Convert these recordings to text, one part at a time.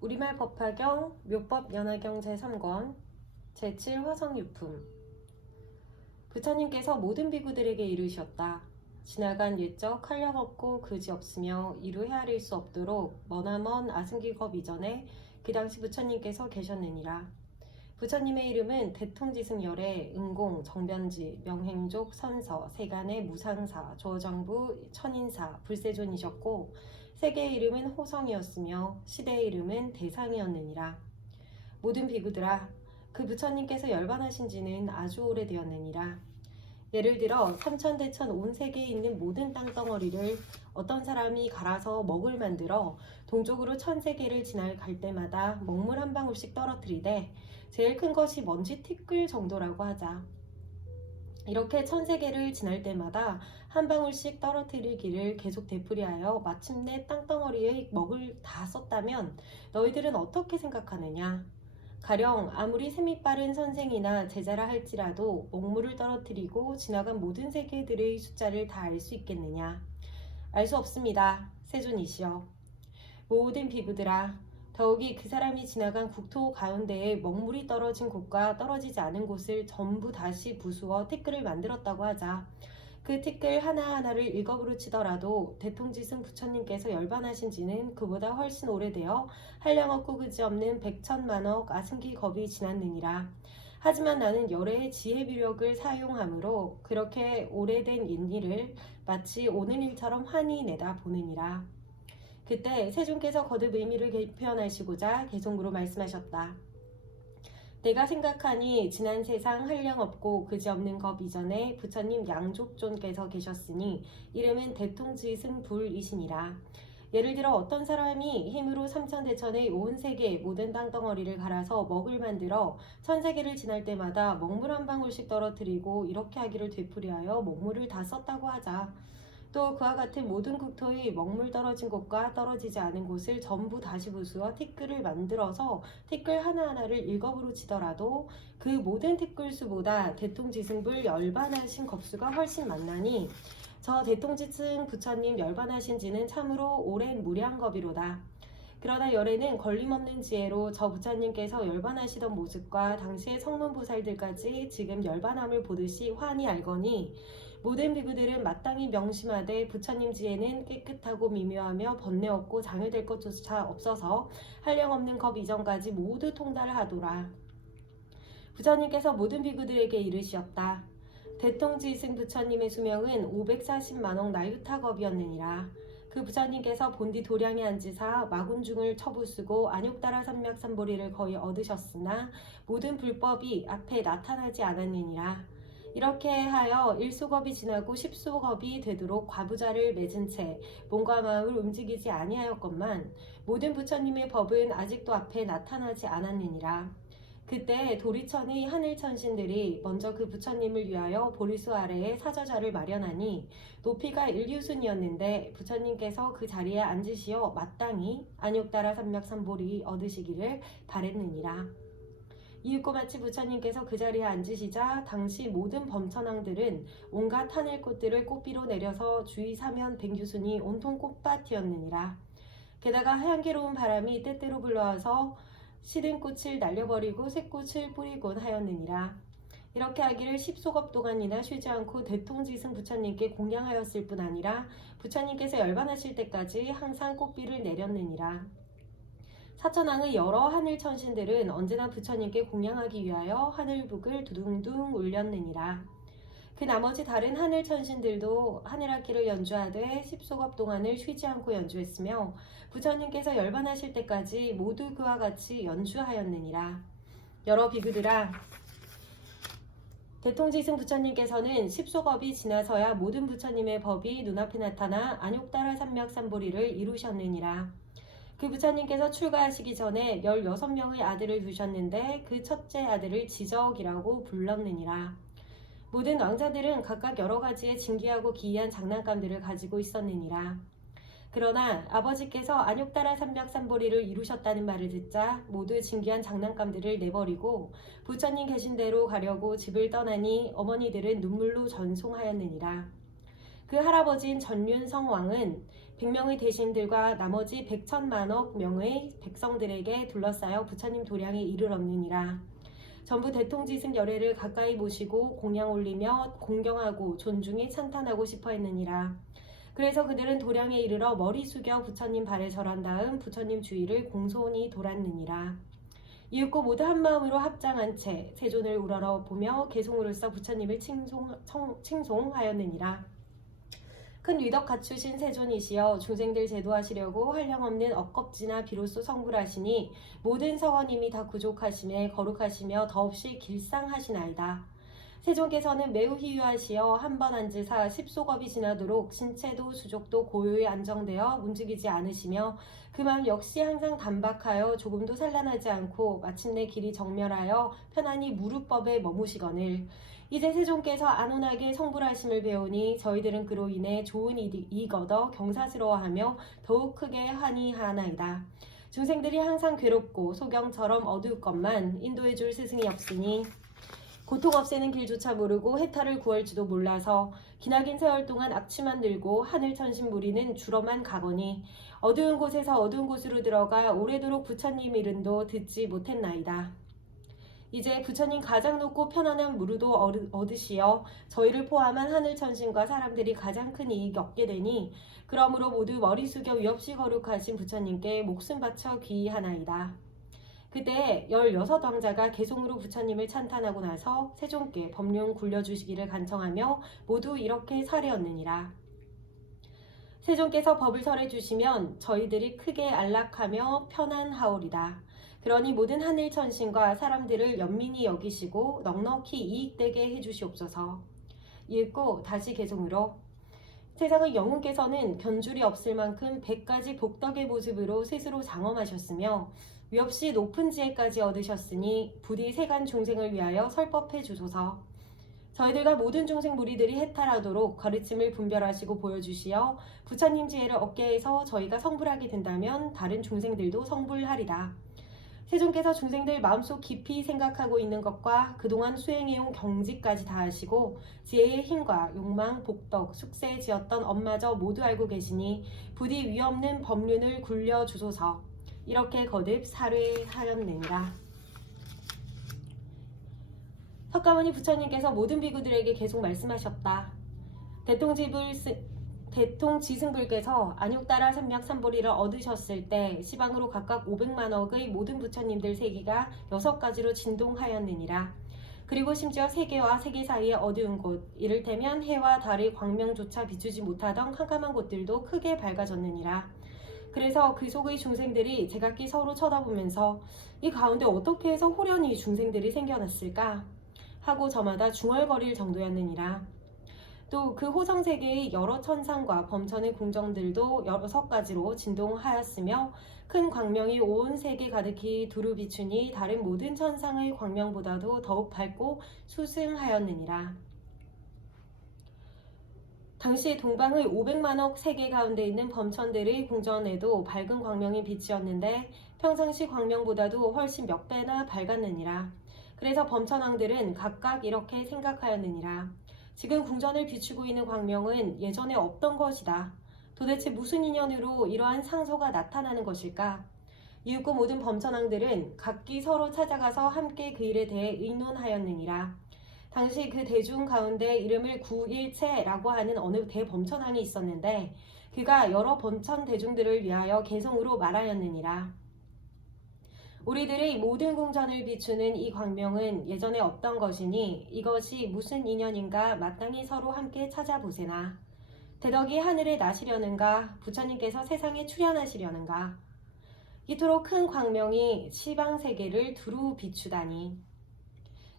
우리말 법화경 묘법 연화경 제3권 제7 화성유품. 부처님께서 모든 비구들에게 이르셨다. 지나간 옛적 한량없고 그지없으며 이루 헤아릴 수 없도록 머나먼 아승기겁 이전에 그 당시 부처님께서 계셨느니라. 부처님의 이름은 대통지승열의 은공, 정변지, 명행족, 선서, 세간의 무상사, 조정부, 천인사, 불세존이셨고 세계의 이름은 호성이었으며 시대의 이름은 대상이었느니라. 모든 비구들아, 그 부처님께서 열반하신 지는 아주 오래되었느니라. 예를 들어 삼천대천 온 세계에 있는 모든 땅덩어리를 어떤 사람이 갈아서 먹을 만들어 동쪽으로 천세계를 지날 갈 때마다 먹물 한 방울씩 떨어뜨리되 제일 큰 것이 먼지 티끌 정도라고 하자. 이렇게 천세계를 지날 때마다 한 방울씩 떨어뜨리기를 계속 되풀이하여 마침내 땅덩어리에 먹을 다 썼다면 너희들은 어떻게 생각하느냐? 가령 아무리 셈이 빠른 선생이나 제자라 할지라도 먹물을 떨어뜨리고 지나간 모든 세계들의 숫자를 다 알 수 있겠느냐? 알 수 없습니다. 세존이시여. 모든 비구들아, 더욱이 그 사람이 지나간 국토 가운데에 먹물이 떨어진 곳과 떨어지지 않은 곳을 전부 다시 부수어 티끌을 만들었다고 하자. 그 티끌 하나하나를 일겁으로 치더라도 대통지승 부처님께서 열반하신 지는 그보다 훨씬 오래되어 한량없고 그지없는 백천만억 아승기 겁이 지났느니라. 하지만 나는 열의 지혜 비력을 사용함으로 그렇게 오래된 일을 마치 오늘 일처럼 환히 내다보느니라. 그때 세존께서 거듭 의미를 표현하시고자 개송으로 말씀하셨다. 내가 생각하니 지난 세상 한량없고 그지없는 것 이전에 부처님 양족존께서 계셨으니 이름은 대통지승불이시니라. 예를 들어 어떤 사람이 힘으로 삼천대천의 온 세계 모든 땅덩어리를 갈아서 먹을 만들어 천세계를 지날 때마다 먹물 한 방울씩 떨어뜨리고 이렇게 하기를 되풀이하여 먹물을 다 썼다고 하자. 또 그와 같은 모든 국토의 먹물 떨어진 곳과 떨어지지 않은 곳을 전부 다시 부수어 티끌을 만들어서 티끌 하나하나를 일겁으로 치더라도 그 모든 티끌 수보다 대통지승불 열반하신 겁수가 훨씬 많나니 저 대통지승 부처님 열반하신 지는 참으로 오랜 무량겁이로다. 그러나 열에는 걸림없는 지혜로 저 부처님께서 열반하시던 모습과 당시의 성문보살들까지 지금 열반함을 보듯이 환히 알거니 모든 비구들은 마땅히 명심하되 부처님 지혜는 깨끗하고 미묘하며 번뇌 없고 장애될 것조차 없어서 한량없는 겁 이전까지 모두 통달하도라. 부처님께서 모든 비구들에게 이르시었다. 대통지승 부처님의 수명은 540만억 나유타겁이었느니라. 그 부처님께서 본디 도량에 앉으사 마군중을 처부수고 안욕따라 삼맥삼보리를 거의 얻으셨으나 모든 불법이 앞에 나타나지 않았느니라. 이렇게 하여 1소겁이 지나고 10소겁이 되도록 과부자를 맺은 채 몸과 마음을 움직이지 아니하였건만 모든 부처님의 법은 아직도 앞에 나타나지 않았느니라. 그때 도리천의 하늘천신들이 먼저 그 부처님을 위하여 보리수 아래에 사저자를 마련하니 높이가 일류순이었는데 부처님께서 그 자리에 앉으시어 마땅히 안욕따라 삼맥삼보리 얻으시기를 바랬느니라. 이윽고마치 부처님께서 그 자리에 앉으시자 당시 모든 범천왕들은 온갖 하늘꽃들을 꽃비로 내려서 주위 사면 백유순이 온통 꽃밭이었느니라. 게다가 향기로운 바람이 때때로 불러와서 시든 꽃을 날려버리고 새 꽃을 뿌리곤 하였느니라. 이렇게 하기를 10소겁 동안이나 쉬지 않고 대통지승 부처님께 공양하였을 뿐 아니라 부처님께서 열반하실 때까지 항상 꽃비를 내렸느니라. 사천왕의 여러 하늘 천신들은 언제나 부처님께 공양하기 위하여 하늘북을 두둥둥 울렸느니라. 그 나머지 다른 하늘 천신들도 하늘악기를 연주하되 10소겁 동안을 쉬지 않고 연주했으며 부처님께서 열반하실 때까지 모두 그와 같이 연주하였느니라. 여러 비구들아, 대통지승 부처님께서는 10소겁이 지나서야 모든 부처님의 법이 눈앞에 나타나 안욕따라 삼맥삼보리를 이루셨느니라. 그 부처님께서 출가하시기 전에 16명의 아들을 두셨는데 그 첫째 아들을 지적이라고 불렀느니라. 모든 왕자들은 각각 여러 가지의 진귀하고 기이한 장난감들을 가지고 있었느니라. 그러나 아버지께서 안욕따라 삼맥삼보리를 이루셨다는 말을 듣자 모두 진귀한 장난감들을 내버리고 부처님 계신 대로 가려고 집을 떠나니 어머니들은 눈물로 전송하였느니라. 그 할아버지인 전륜성 왕은 100명의 대신들과 나머지 100천만억 명의 백성들에게 둘러싸여 부처님 도량에 이르렀느니라. 전부 대통지승 열애를 가까이 모시고 공양 올리며 공경하고 존중해 찬탄하고 싶어 했느니라. 그래서 그들은 도량에 이르러 머리 숙여 부처님 발에 절한 다음 부처님 주위를 공손히 돌았느니라. 이윽고 모두 한마음으로 합장한 채 세존을 우러러보며 개송으로써 부처님을 칭송하였느니라. 큰 위덕 갖추신 세존이시여 중생들 제도하시려고 한량없는 억겁지나 비로소 성불하시니 모든 서원님이 다 구족하심에 거룩하시며 더없이 길상하시나이다. 세존께서는 매우 희유하시어 한 번 앉으사 10소겁이 지나도록 신체도 수족도 고요히 안정되어 움직이지 않으시며 그 마음 역시 항상 단박하여 조금도 산란하지 않고 마침내 길이 정멸하여 편안히 무릇법에 머무시거늘 이제 세존께서 안온하게 성불하심을 배우니 저희들은 그로 인해 좋은 이익 얻어 경사스러워하며 더욱 크게 환희하나이다. 중생들이 항상 괴롭고 소경처럼 어두웠건만 인도해줄 스승이 없으니 고통 없애는 길조차 모르고 해탈을 구할지도 몰라서 기나긴 세월 동안 악취만 들고 하늘천신 무리는 주러만 가거니 어두운 곳에서 어두운 곳으로 들어가 오래도록 부처님 이름도 듣지 못했나이다. 이제 부처님 가장 높고 편안한 무르도 얻으시어 저희를 포함한 하늘천신과 사람들이 가장 큰 이익 얻게 되니 그러므로 모두 머리 숙여 위없이 거룩하신 부처님께 목숨 바쳐 귀의하나이다. 그때 16왕자가 개송으로 부처님을 찬탄하고 나서 세존께 법륜 굴려주시기를 간청하며 모두 이렇게 사례었느니라. 세존께서 법을 설해주시면 저희들이 크게 안락하며 편안하오리다. 그러니 모든 하늘천신과 사람들을 연민히 여기시고 넉넉히 이익되게 해주시옵소서. 읽고 다시 개송으로 세상의 영혼께서는 견줄이 없을 만큼 100가지 복덕의 모습으로 스스로 장엄하셨으며 위없이 높은 지혜까지 얻으셨으니 부디 세간 중생을 위하여 설법해 주소서. 저희들과 모든 중생 무리들이 해탈하도록 가르침을 분별하시고 보여주시어 부처님 지혜를 얻게 해서 저희가 성불하게 된다면 다른 중생들도 성불하리다. 세존께서 중생들 마음속 깊이 생각하고 있는 것과 그동안 수행해온 경지까지 다 아시고 지혜의 힘과 욕망, 복덕, 숙세에 지었던 엄마저 모두 알고 계시니 부디 위없는 법륜을 굴려주소서. 이렇게 거듭 사례하였느니라. 석가모니 부처님께서 모든 비구들에게 계속 말씀하셨다. 대통지승불께서 안욕따라 삼맥삼보리를 얻으셨을 때 시방으로 각각 500만억의 모든 부처님들 세계가 6가지로 진동하였느니라. 그리고 심지어 세계와 세계 사이의 어두운 곳, 이를테면 해와 달의 광명조차 비추지 못하던 캄캄한 곳들도 크게 밝아졌느니라. 그래서 그 속의 중생들이 제각기 서로 쳐다보면서 이 가운데 어떻게 해서 호련히 중생들이 생겨났을까 하고 저마다 중얼거릴 정도였느니라. 또 그 호성세계의 여러 천상과 범천의 궁정들도 6가지로 진동하였으며 큰 광명이 온 세계 가득히 두루 비추니 다른 모든 천상의 광명보다도 더욱 밝고 수승하였느니라. 당시 동방의 500만억 세계 가운데 있는 범천들의 궁전에도 밝은 광명이 빛이었는데 평상시 광명보다도 훨씬 몇 배나 밝았느니라. 그래서 범천왕들은 각각 이렇게 생각하였느니라. 지금 궁전을 비추고 있는 광명은 예전에 없던 것이다. 도대체 무슨 인연으로 이러한 상소가 나타나는 것일까? 이윽고 모든 범천왕들은 각기 서로 찾아가서 함께 그 일에 대해 의논하였느니라. 당시 그 대중 가운데 이름을 구일체라고 하는 어느 대범천왕이 있었는데 그가 여러 범천 대중들을 위하여 개성으로 말하였느니라. 우리들의 모든 궁전을 비추는 이 광명은 예전에 없던 것이니 이것이 무슨 인연인가 마땅히 서로 함께 찾아보세나. 대덕이 하늘에 나시려는가 부처님께서 세상에 출현하시려는가. 이토록 큰 광명이 시방세계를 두루 비추다니.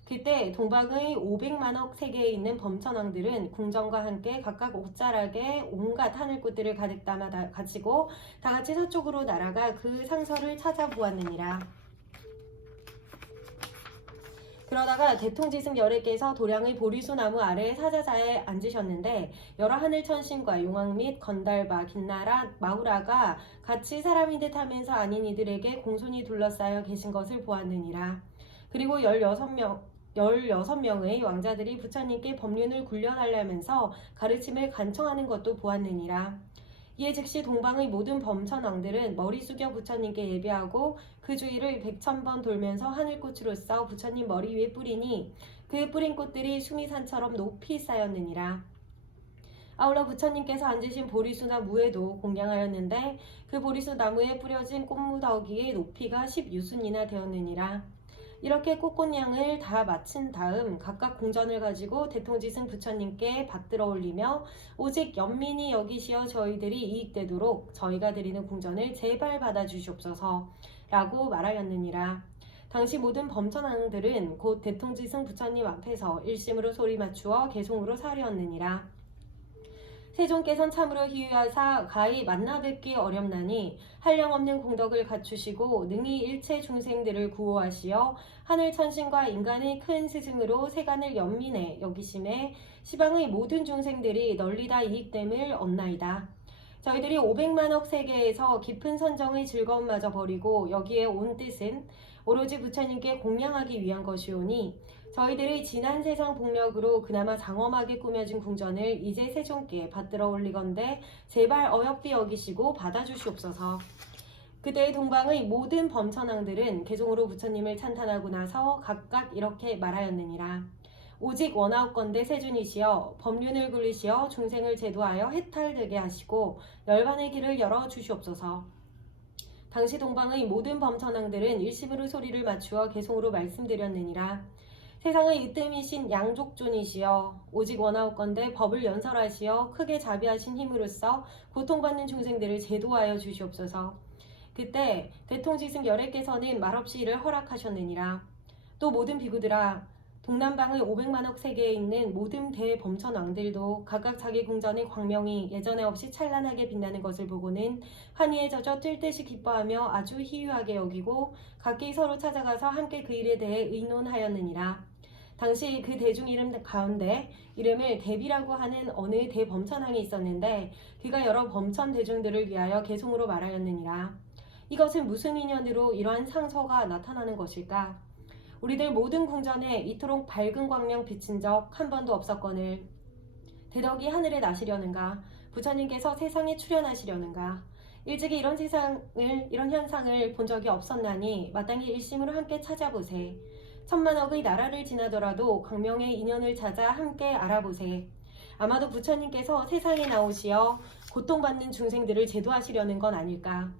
그때 동방의 500만억 세계에 있는 범천왕들은 궁전과 함께 각각 옷자락에 온갖 하늘꽃들을 가득 담아 가지고 다같이 서쪽으로 날아가 그 상서를 찾아보았느니라. 그러다가 대통지승 열애께서 도량의 보리수 나무 아래 사자자에 앉으셨는데 여러 하늘천신과 용왕 및 건달바, 긴나라, 마우라가 같이 사람인 듯 하면서 아닌 이들에게 공손히 둘러싸여 계신 것을 보았느니라. 그리고 16명의 왕자들이 부처님께 법륜을 굴려달라면서 가르침을 간청하는 것도 보았느니라. 이에 즉시 동방의 모든 범천왕들은 머리 숙여 부처님께 예배하고 그 주위를 100,000번 돌면서 하늘꽃으로써 부처님 머리 위에 뿌리니 그 뿌린 꽃들이 수미산처럼 높이 쌓였느니라. 아울러 부처님께서 앉으신 보리수나무에도 공양하였는데 그 보리수 나무에 뿌려진 꽃무더기의 높이가 10유순이나 되었느니라. 이렇게 꽃곤양을 다 마친 다음 각각 궁전을 가지고 대통지승 부처님께 받들어 올리며 오직 연민이 여기시어 저희들이 이익되도록 저희가 드리는 궁전을 제발 받아주시옵소서 라고 말하였느니라. 당시 모든 범천왕들은 곧 대통지승 부처님 앞에서 일심으로 소리 맞추어 개송으로 사려었느니라. 세존께선 참으로 희유하사 가히 만나 뵙기 어렵나니 한량없는 공덕을 갖추시고 능히 일체 중생들을 구호하시어 하늘 천신과 인간의 큰 스승으로 세간을 연민해 여기심에 시방의 모든 중생들이 널리 다 이익됨을 얻나이다. 저희들이 500만억 세계에서 깊은 선정의 즐거움마저 버리고 여기에 온 뜻은 오로지 부처님께 공양하기 위한 것이오니 저희들의 지난 세상 복력으로 그나마 장엄하게 꾸며진 궁전을 이제 세존께 받들어 올리건대 제발 어여삐 여기시고 받아주시옵소서. 그때 동방의 모든 범천왕들은 개종으로 부처님을 찬탄하고 나서 각각 이렇게 말하였느니라. 오직 원하옵건대 세존이시여 법륜을 굴리시어 중생을 제도하여 해탈되게 하시고 열반의 길을 열어 주시옵소서. 당시 동방의 모든 범천왕들은 일심으로 소리를 맞추어 개송으로 말씀드렸느니라. 세상의 으뜸이신 양족존이시여 오직 원하옵건대 법을 연설하시어 크게 자비하신 힘으로써 고통받는 중생들을 제도하여 주시옵소서. 그때 대통지승 열애께서는 말없이 이를 허락하셨느니라. 또 모든 비구들아 동남방의 500만억 세계에 있는 모든 대범천왕들도 각각 자기 궁전의 광명이 예전에 없이 찬란하게 빛나는 것을 보고는 환희에 젖어 뜰 듯이 기뻐하며 아주 희유하게 여기고 각기 서로 찾아가서 함께 그 일에 대해 의논하였느니라. 당시 그 대중 이름 가운데 이름을 대비라고 하는 어느 대범천왕이 있었는데 그가 여러 범천 대중들을 위하여 개송으로 말하였느니라. 이것은 무슨 인연으로 이러한 상서가 나타나는 것일까? 우리들 모든 궁전에 이토록 밝은 광명 비친 적 한 번도 없었거늘 대덕이 하늘에 나시려는가? 부처님께서 세상에 출현하시려는가? 일찍이 이런 현상을 본 적이 없었나니 마땅히 일심으로 함께 찾아보세. 천만억의 나라를 지나더라도 광명의 인연을 찾아 함께 알아보세. 아마도 부처님께서 세상에 나오시어 고통받는 중생들을 제도하시려는 건 아닐까.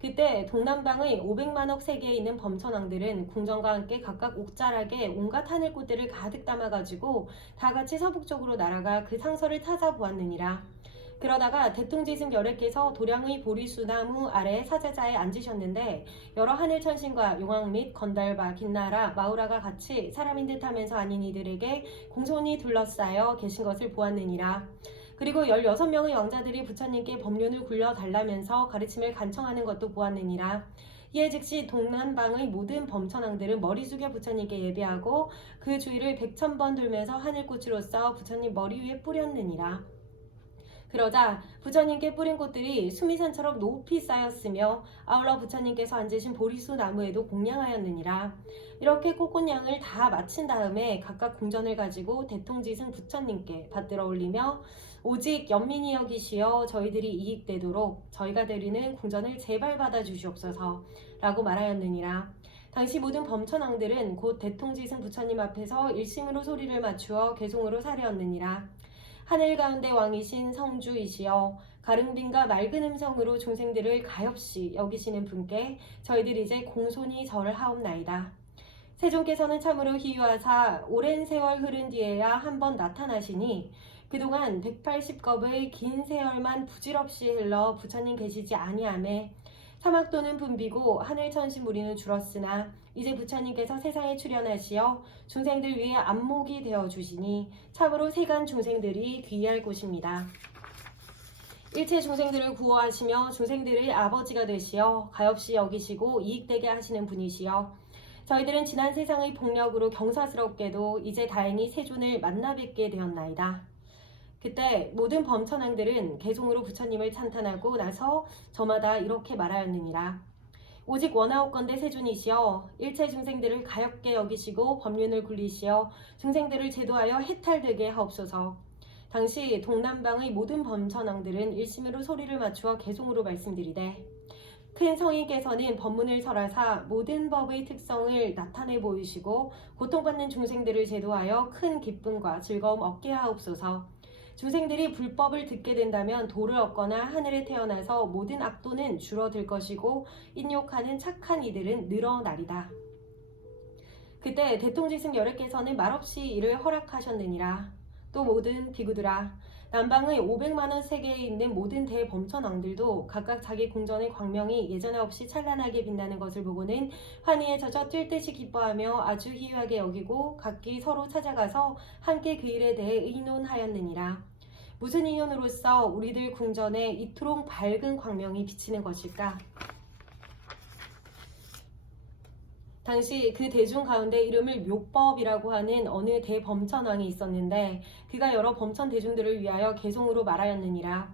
그때 동남방의 500만억 세계에 있는 범천왕들은 궁전과 함께 각각 옥자락에 온갖 하늘꽃들을 가득 담아가지고 다같이 서북쪽으로 날아가 그 상서를 찾아보았느니라. 그러다가 대통지승 열애께서 도량의 보리수나무 아래 사제자에 앉으셨는데 여러 하늘천신과 용왕 및 건달바, 긴나라, 마우라가 같이 사람인 듯하면서 아닌 이들에게 공손히 둘러싸여 계신 것을 보았느니라. 그리고 16명의 왕자들이 부처님께 법륜을 굴려달라면서 가르침을 간청하는 것도 보았느니라. 이에 즉시 동남방의 모든 범천왕들은 머리 숙여 부처님께 예배하고 그 주위를 100,000번 돌면서 하늘꽃으로써 부처님 머리 위에 뿌렸느니라. 그러자 부처님께 뿌린 꽃들이 수미산처럼 높이 쌓였으며 아울러 부처님께서 앉으신 보리수 나무에도 공양하였느니라. 이렇게 꽃곤양을 다 마친 다음에 각각 궁전을 가지고 대통지승 부처님께 받들어 올리며 오직 연민이 여기시어 저희들이 이익되도록 저희가 드리는 궁전을 제발 받아주시옵소서 라고 말하였느니라. 당시 모든 범천왕들은 곧 대통지승 부처님 앞에서 일심으로 소리를 맞추어 개송으로 사려었느니라. 하늘 가운데 왕이신 성주이시여 가릉빈과 맑은 음성으로 중생들을 가엾이 여기시는 분께 저희들 이제 공손히 절하옵나이다. 세존께서는 참으로 희유하사 오랜 세월 흐른 뒤에야 한번 나타나시니 그동안 180겁의 긴 세월만 부질없이 흘러 부처님 계시지 아니하매 사막도는 붐비고 하늘천신 무리는 줄었으나 이제 부처님께서 세상에 출현하시어 중생들 위해 안목이 되어주시니 참으로 세간 중생들이 귀할 곳입니다. 일체 중생들을 구호하시며 중생들의 아버지가 되시어 가엾이 여기시고 이익되게 하시는 분이시여 저희들은 지난 세상의 복력으로 경사스럽게도 이제 다행히 세존을 만나 뵙게 되었나이다. 그때 모든 범천왕들은 개송으로 부처님을 찬탄하고 나서 저마다 이렇게 말하였느니라. 오직 원하옵건대 세존이시여 일체 중생들을 가엾게 여기시고 법륜을 굴리시어 중생들을 제도하여 해탈되게 하옵소서. 당시 동남방의 모든 범천왕들은 일심으로 소리를 맞추어 개송으로 말씀드리되 큰 성인께서는 법문을 설하사 모든 법의 특성을 나타내 보이시고 고통받는 중생들을 제도하여 큰 기쁨과 즐거움 얻게 하옵소서. 중생들이 불법을 듣게 된다면 도를 얻거나 하늘에 태어나서 모든 악도는 줄어들 것이고 인욕하는 착한 이들은 늘어나리다. 그때 대통지승 여래께서는 말없이 이를 허락하셨느니라. 또 모든 비구들아, 남방의 500만원 세계에 있는 모든 대범천왕들도 각각 자기 궁전의 광명이 예전에 없이 찬란하게 빛나는 것을 보고는 환희에 젖어 뛸 듯이 기뻐하며 아주 희유하게 여기고 각기 서로 찾아가서 함께 그 일에 대해 의논하였느니라. 무슨 인연으로써 우리들 궁전에 이토록 밝은 광명이 비치는 것일까? 당시 그 대중 가운데 이름을 묘법이라고 하는 어느 대범천왕이 있었는데 그가 여러 범천 대중들을 위하여 개송으로 말하였느니라.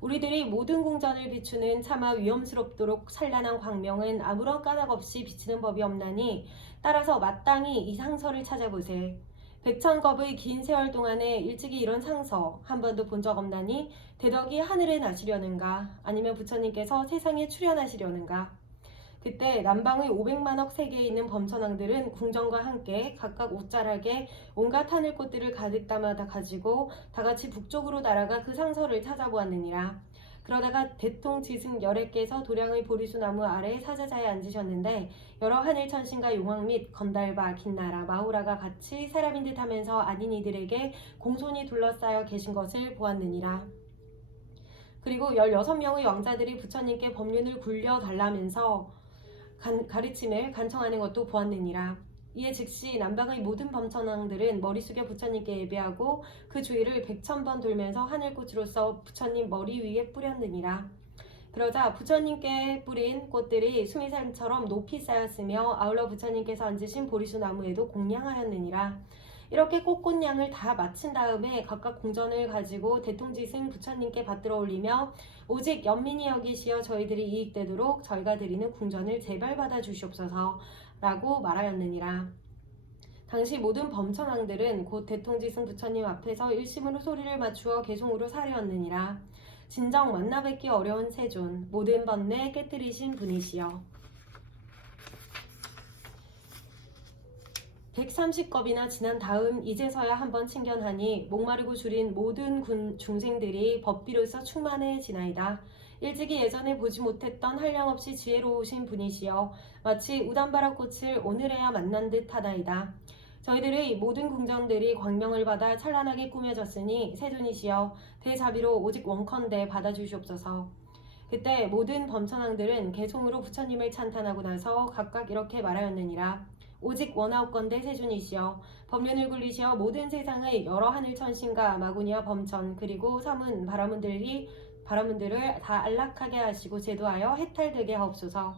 우리들이 모든 궁전을 비추는 차마 위험스럽도록 찬란한 광명은 아무런 까닭 없이 비치는 법이 없나니 따라서 마땅히 이 상서를 찾아보세. 백천겁의 긴 세월 동안에 일찍이 이런 상서 한 번도 본 적 없나니 대덕이 하늘에 나시려는가 아니면 부처님께서 세상에 출현하시려는가. 그때 남방의 500만억 세계에 있는 범천왕들은 궁전과 함께 각각 옷자락에 온갖 하늘꽃들을 가득 담아다 가지고 다같이 북쪽으로 날아가 그 상서를 찾아보았느니라. 그러다가 대통지승 여래께서 도량의 보리수 나무 아래 사자자에 앉으셨는데 여러 하늘 천신과 용왕 및 건달바, 긴나라, 마호라가 같이 사람인 듯 하면서 아닌 이들에게 공손히 둘러싸여 계신 것을 보았느니라. 그리고 16명의 왕자들이 부처님께 법륜을 굴려달라면서 가르침을 간청하는 것도 보았느니라. 이에 즉시 남방의 모든 범천왕들은 머리 숙여 부처님께 예배하고 그 주위를 100,000번 돌면서 하늘꽃으로서 부처님 머리 위에 뿌렸느니라. 그러자 부처님께 뿌린 꽃들이 수미산처럼 높이 쌓였으며 아울러 부처님께서 앉으신 보리수 나무에도 공양하였느니라. 이렇게 꽃꽃냥을 다 마친 다음에 각각 궁전을 가지고 대통지승 부처님께 받들어 올리며 오직 연민이 여기시어 저희들이 이익되도록 저희가 드리는 궁전을 제발 받아 주시옵소서 라고 말하였느니라. 당시 모든 범천왕들은 곧 대통지승 부처님 앞에서 일심으로 소리를 맞추어 개송으로 사려었느니라. 진정 만나뵙기 어려운 세존 모든 번뇌 깨뜨리신 분이시여 130겁이나 지난 다음 이제서야 한번 친견하니 목마르고 줄인 모든 중생들이 법비로서 충만해지나이다. 일찍이 예전에 보지 못했던 한량없이 지혜로우신 분이시여 마치 우담바라꽃을 오늘에야 만난 듯 하나이다. 저희들의 모든 궁전들이 광명을 받아 찬란하게 꾸며졌으니 세존이시여 대자비로 오직 원컨대 받아주시옵소서. 그때 모든 범천왕들은 개송으로 부처님을 찬탄하고 나서 각각 이렇게 말하였느니라. 오직 원하옵건대 세존이시여 법륜을 굴리시어 모든 세상의 여러 하늘 천신과 마구니와 범천 그리고 삼은 바라문들을 다 안락하게 하시고 제도하여 해탈되게 하옵소서.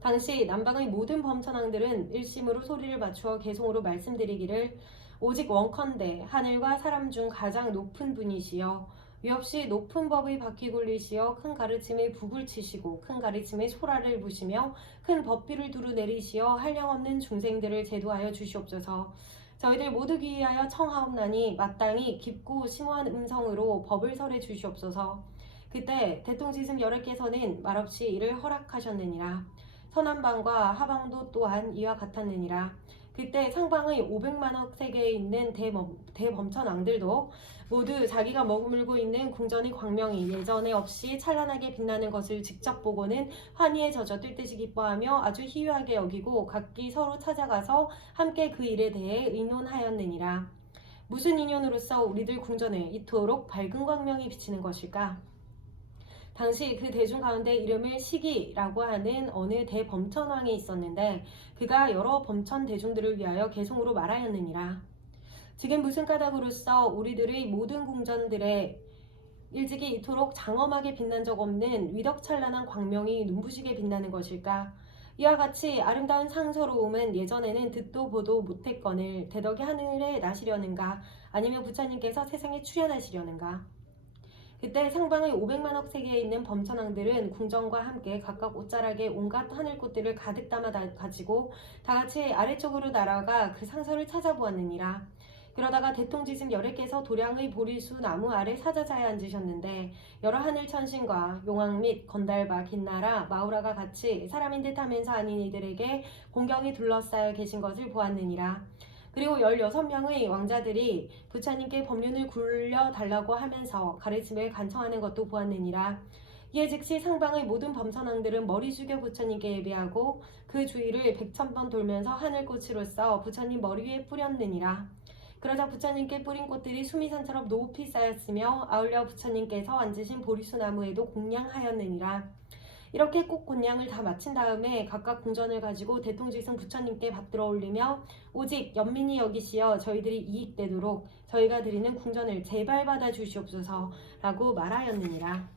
당시 남방의 모든 범천왕들은 일심으로 소리를 맞추어 개송으로 말씀드리기를 오직 원컨대 하늘과 사람 중 가장 높은 분이시여 위없이 높은 법의 바퀴 굴리시어 큰 가르침에 북을 치시고 큰 가르침에 소라를 부시며 큰 법비를 두루 내리시어 한량없는 중생들을 제도하여 주시옵소서. 저희들 모두 귀의하여 청하옵나니 마땅히 깊고 심오한 음성으로 법을 설해 주시옵소서. 그때 대통지승 여래께서는 말없이 이를 허락하셨느니라. 서남방과 하방도 또한 이와 같았느니라. 그때 상방의 500만억 세계에 있는 대범천왕들도 모두 자기가 머물고 있는 궁전의 광명이 예전에 없이 찬란하게 빛나는 것을 직접 보고는 환희에 젖어 뛸 듯이 기뻐하며 아주 희유하게 여기고 각기 서로 찾아가서 함께 그 일에 대해 의논하였느니라. 무슨 인연으로써 우리들 궁전에 이토록 밝은 광명이 비치는 것일까? 당시 그 대중 가운데 이름을 시기라고 하는 어느 대범천왕이 있었는데 그가 여러 범천 대중들을 위하여 개송으로 말하였느니라. 지금 무슨 까닭으로써 우리들의 모든 궁전들에 일찍이 이토록 장엄하게 빛난 적 없는 위덕찬란한 광명이 눈부시게 빛나는 것일까? 이와 같이 아름다운 상서로움은 예전에는 듣도 보도 못했거늘 대덕이 하늘에 나시려는가 아니면 부처님께서 세상에 출현하시려는가? 그때 상방의 500만억 세계에 있는 범천왕들은 궁전과 함께 각각 옷자락에 온갖 하늘꽃들을 가득 담아 가지고 다같이 아래쪽으로 날아가 그 상서를 찾아보았느니라. 그러다가 대통지승 열애께서 도량의 보리수 나무 아래 사자자에 앉으셨는데 여러 하늘 천신과 용왕 및 건달바 긴나라 마우라가 같이 사람인 듯 하면서 아닌 이들에게 공경이 둘러싸여 계신 것을 보았느니라. 그리고 16명의 왕자들이 부처님께 법륜을 굴려달라고 하면서 가르침을 간청하는 것도 보았느니라. 이에 즉시 상방의 모든 범선왕들은 머리 숙여 부처님께 예배하고 그 주위를 100,000번 돌면서 하늘꽃으로써 부처님 머리 위에 뿌렸느니라. 그러자 부처님께 뿌린 꽃들이 수미산처럼 높이 쌓였으며 아울러 부처님께서 앉으신 보리수 나무에도 공양하였느니라. 이렇게 꽃 공양을 다 마친 다음에 각각 궁전을 가지고 대통지승 부처님께 받들어 올리며 오직 연민이 여기시어 저희들이 이익되도록 저희가 드리는 궁전을 제발 받아 주시옵소서라고 말하였느니라.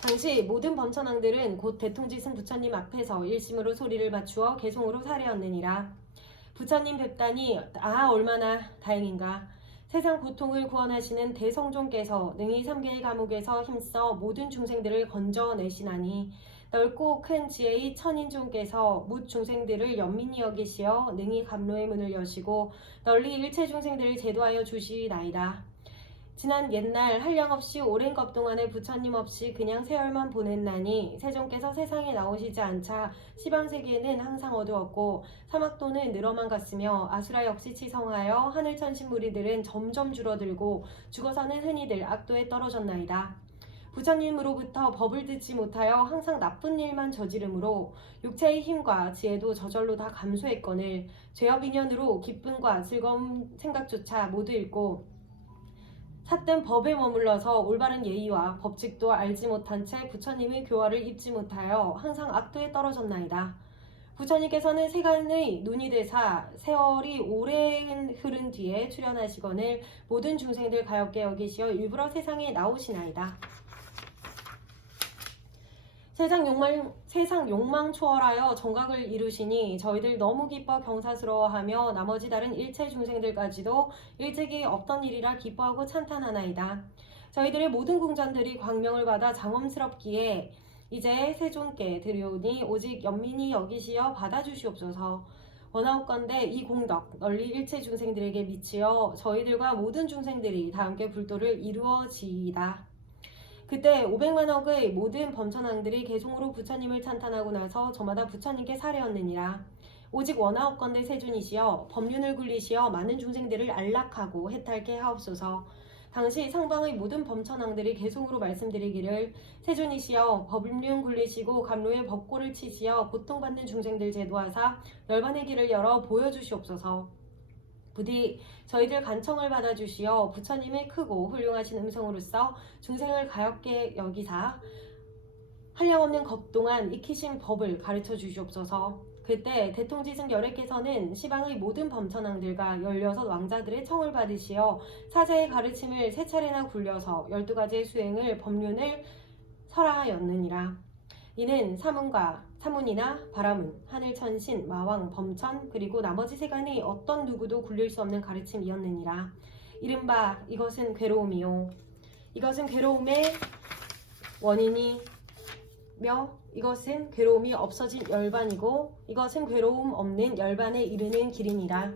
당시 모든 범천왕들은 곧 대통지승 부처님 앞에서 일심으로 소리를 맞추어 개송으로 사례었느니라. 부처님 뵙다니 얼마나 다행인가. 세상 고통을 구원하시는 대성종께서 능히 3개의 감옥에서 힘써 모든 중생들을 건져내시나니 넓고 큰 지혜의 천인종께서 뭇 중생들을 연민히 여기시어 능히 감로의 문을 여시고 널리 일체 중생들을 제도하여 주시나이다. 지난 옛날 한량없이 오랜 것 동안에 부처님 없이 그냥 세월만 보냈나니 세종께서 세상에 나오시지 않자 시방세계는 항상 어두웠고 사막도는 늘어만 갔으며 아수라 역시 치성하여 하늘천신 무리들은 점점 줄어들고 죽어서는 흔히들 악도에 떨어졌나이다. 부처님으로부터 법을 듣지 못하여 항상 나쁜 일만 저지르므로 육체의 힘과 지혜도 저절로 다 감소했거늘 죄업 인연으로 기쁨과 즐거운 생각조차 모두 잃고 삿된 법에 머물러서 올바른 예의와 법칙도 알지 못한 채 부처님의 교화를 입지 못하여 항상 악도에 떨어졌나이다. 부처님께서는 세간의 눈이 되사 세월이 오래 흐른 뒤에 출현하시거늘 모든 중생들 가엾게 여기시어 일부러 세상에 나오시나이다. 세상 욕망 초월하여 정각을 이루시니 저희들 너무 기뻐 경사스러워하며 나머지 다른 일체 중생들까지도 일찍이 없던 일이라 기뻐하고 찬탄하나이다. 저희들의 모든 궁전들이 광명을 받아 장엄스럽기에 이제 세존께 드리오니 오직 연민히 여기시어 받아주시옵소서. 원하옵건대 이 공덕 널리 일체 중생들에게 미치어 저희들과 모든 중생들이 다 함께 불도를 이루어지이다. 그때 500만억의 모든 범천왕들이 개송으로 부처님을 찬탄하고 나서 저마다 부처님께 사례었느니라. 오직 원하옵건대 세존이시여 법륜을 굴리시어 많은 중생들을 안락하고 해탈케 하옵소서. 당시 상방의 모든 범천왕들이 개송으로 말씀드리기를 세존이시여 법륜 굴리시고 감로에 법고를 치시어 고통받는 중생들 제도하사 열반의 길을 열어 보여주시옵소서. 부디 저희들 간청을 받아주시어 부처님의 크고 훌륭하신 음성으로서 중생을 가엾게 여기사 한량없는 것 동안 익히신 법을 가르쳐 주시옵소서. 그때 대통지승 열애께서는 시방의 모든 범천왕들과 16 왕자들의 청을 받으시어 사자의 가르침을 3차례나 굴려서 12가지의 수행을 법륜을 설하였느니라. 이는 사문이나 바라문, 하늘천신, 마왕, 범천 그리고 나머지 세간의 어떤 누구도 굴릴 수 없는 가르침이었느니라. 이른바 이것은 괴로움이요. 이것은 괴로움의 원인이며 이것은 괴로움이 없어진 열반이고 이것은 괴로움 없는 열반에 이르는 길이니라.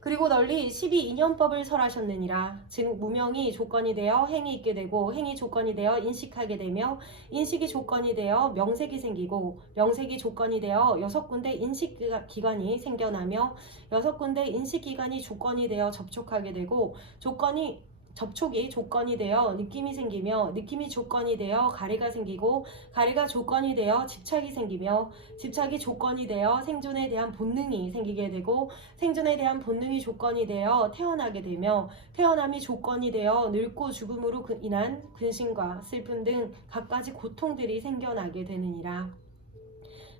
그리고 널리 12인연법을 설하셨느니라. 즉 무명이 조건이 되어 행이 있게 되고 행이 조건이 되어 인식하게 되며 인식이 조건이 되어 명색이 생기고 명색이 조건이 되어 6군데 인식기관이 생겨나며 6군데 인식기관이 조건이 되어 접촉하게 되고 접촉이 조건이 되어 느낌이 생기며 느낌이 조건이 되어 가리가 생기고 가리가 조건이 되어 집착이 생기며 집착이 조건이 되어 생존에 대한 본능이 생기게 되고 생존에 대한 본능이 조건이 되어 태어나게 되며 태어남이 조건이 되어 늙고 죽음으로 인한 근심과 슬픔 등 갖가지 고통들이 생겨나게 되느니라.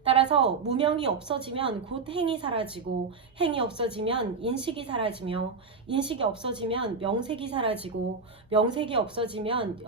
따라서 무명이 없어지면 곧 행이 사라지고 행이 없어지면 인식이 사라지며 인식이 없어지면 명색이 사라지고 명색이 없어지면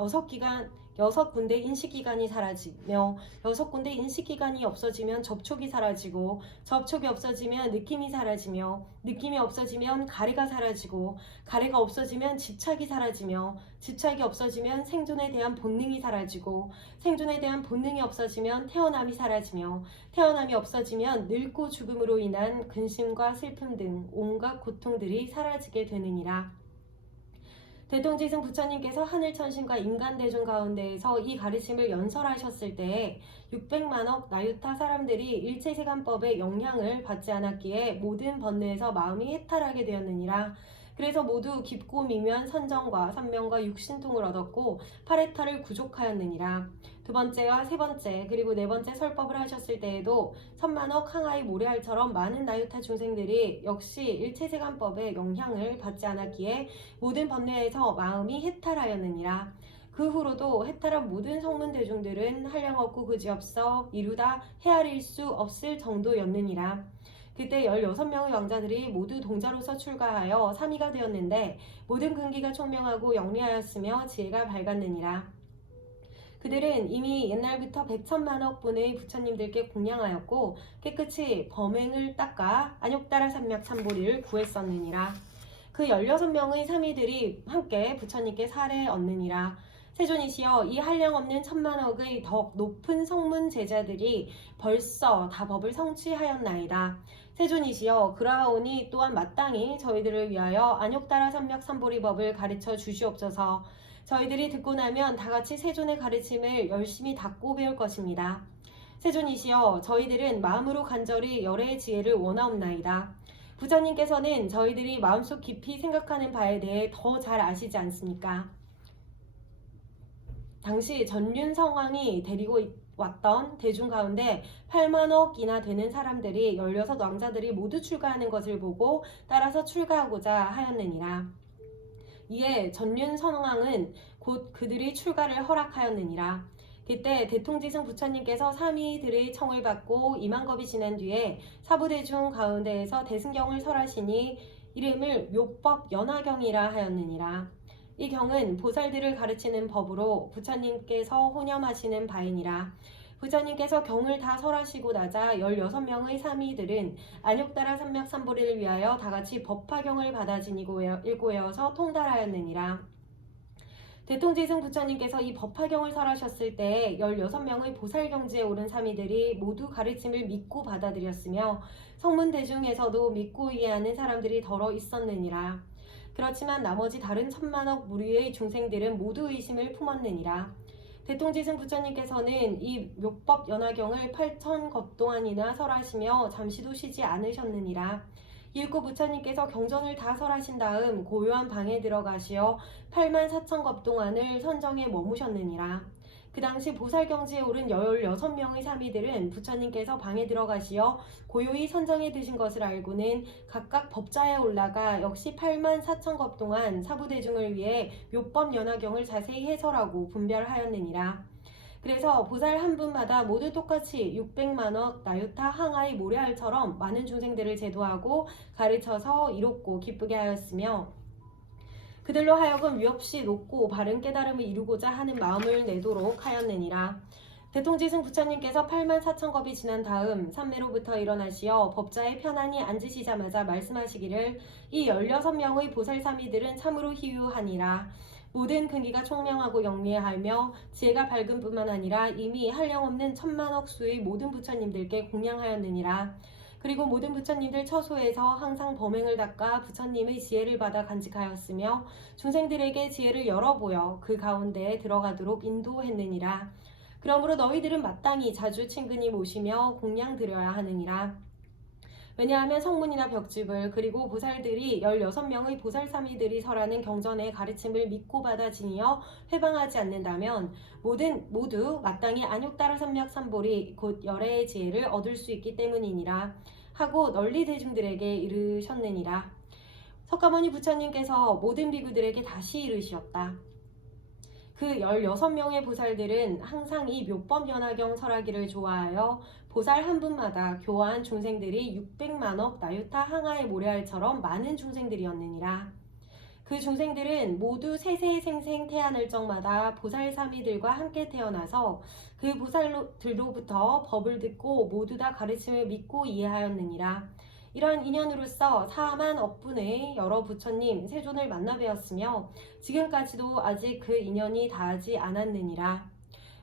6군데 인식기관이 사라지며 6군데 인식기관이 없어지면 접촉이 사라지고 접촉이 없어지면 느낌이 사라지며 느낌이 없어지면 가래가 사라지고 가래가 없어지면 집착이 사라지며 집착이 없어지면 생존에 대한 본능이 사라지고 생존에 대한 본능이 없어지면 태어남이 사라지며 태어남이 없어지면 늙고 죽음으로 인한 근심과 슬픔 등 온갖 고통들이 사라지게 되느니라. 대통지승 부처님께서 하늘천신과 인간대중 가운데에서 이 가르침을 연설하셨을 때에 600만억 나유타 사람들이 일체세간법의 영향을 받지 않았기에 모든 번뇌에서 마음이 해탈하게 되었느니라. 그래서 모두 깊고 미묘한 선정과 선명과 육신통을 얻었고 파레타를 구족하였느니라. 두 번째와 세 번째 그리고 네 번째 설법을 하셨을 때에도 천만억 항아리 모래알처럼 많은 나유타 중생들이 역시 일체세간법의 영향을 받지 않았기에 모든 번뇌에서 마음이 해탈하였느니라. 그 후로도 해탈한 모든 성문 대중들은 한량없고 그지없어 이루다 헤아릴 수 없을 정도였느니라. 그때 16명의 왕자들이 모두 동자로서 출가하여 3위가 되었는데 모든 근기가 총명하고 영리하였으며 지혜가 밝았느니라. 그들은 이미 옛날부터 100천만억 분의 부처님들께 공양하였고 깨끗이 범행을 닦아 안욕다라 삼맥 삼보리를 구했었느니라. 그 16명의 사미들이 함께 부처님께 살해 얻느니라. 세존이시여, 이 한량없는 천만억의 더 높은 성문 제자들이 벌써 다 법을 성취하였나이다. 세존이시여, 그러하오니 또한 마땅히 저희들을 위하여 안욕다라 삼맥 삼보리 법을 가르쳐 주시옵소서. 저희들이 듣고 나면 다같이 세존의 가르침을 열심히 닦고 배울 것입니다. 세존이시여, 저희들은 마음으로 간절히 열의 지혜를 원하옵나이다. 부처님께서는 저희들이 마음속 깊이 생각하는 바에 대해 더 잘 아시지 않습니까? 당시 전륜성왕이 데리고 왔던 대중 가운데 8만억이나 되는 사람들이 16왕자들이 모두 출가하는 것을 보고 따라서 출가하고자 하였느니라. 이에 전륜성왕은 곧 그들이 출가를 허락하였느니라. 그때 대통지승 부처님께서 사미들의 청을 받고 2만겁이 지난 뒤에 사부대중 가운데에서 대승경을 설하시니 이름을 묘법연화경이라 하였느니라. 이 경은 보살들을 가르치는 법으로 부처님께서 혼념하시는 바이니라. 부처님께서 경을 다 설하시고 나자 16명의 사미들은 안욕다라 삼맥 삼보리를 위하여 다같이 법화경을 받아 지니고 읽고 외워서 통달하였느니라. 대통지승 부처님께서 이 법화경을 설하셨을 때 16명의 보살경지에 오른 사미들이 모두 가르침을 믿고 받아들였으며 성문대중에서도 믿고 이해하는 사람들이 더러 있었느니라. 그렇지만 나머지 다른 천만억 무리의 중생들은 모두 의심을 품었느니라. 대통지승 부처님께서는 이 묘법연화경을 8,000겁 동안이나 설하시며 잠시도 쉬지 않으셨느니라. 읽고 부처님께서 경전을 다 설하신 다음 고요한 방에 들어가시어 84,000겁 동안을 선정에 머무셨느니라. 그 당시 보살경지에 오른 16명의 사미들은 부처님께서 방에 들어가시어 고요히 선정에 드신 것을 알고는 각각 법자에 올라가 역시 84,000겁 동안 사부대중을 위해 묘법연화경을 자세히 해설하고 분별하였느니라. 그래서 보살 한 분마다 모두 똑같이 600만억 나유타 항아리 모래알처럼 많은 중생들을 제도하고 가르쳐서 이롭고 기쁘게 하였으며 그들로 하여금 위없이 높고 바른 깨달음을 이루고자 하는 마음을 내도록 하였느니라. 대통지승 부처님께서 84,000겁이 지난 다음 삼매로부터 일어나시어 법자에 편안히 앉으시자마자 말씀하시기를 이 16명의 보살사미들은 참으로 희유하니라. 모든 근기가 총명하고 영리하며 지혜가 밝은 뿐만 아니라 이미 한량없는 천만억 수의 모든 부처님들께 공양하였느니라. 그리고 모든 부처님들 처소에서 항상 범행을 닦아 부처님의 지혜를 받아 간직하였으며 중생들에게 지혜를 열어보여 그 가운데에 들어가도록 인도했느니라. 그러므로 너희들은 마땅히 자주 친근히 모시며 공양 드려야 하느니라. 왜냐하면 성문이나 벽집을 그리고 보살들이 16명의 보살사미들이 설하는 경전의 가르침을 믿고 받아 지니어 회방하지 않는다면 모두 마땅히 안욕다라 삼맥 삼보리 곧 열애의 지혜를 얻을 수 있기 때문이니라 하고 널리 대중들에게 이르셨느니라. 석가모니 부처님께서 모든 비구들에게 다시 이르시었다. 그 16명의 보살들은 항상 이 묘법연화경 설하기를 좋아하여 보살 한 분마다 교화한 중생들이 600만억 나유타 항아의 모래알처럼 많은 중생들이었느니라. 그 그 중생들은 모두 세세생생 태어날 적마다 보살사미들과 함께 태어나서 그 보살들로부터 법을 듣고 모두 다 가르침을 믿고 이해하였느니라. 이러한 인연으로서 4만 억분의 여러 부처님 세존을 만나 뵈었으며 지금까지도 아직 그 인연이 다하지 않았느니라.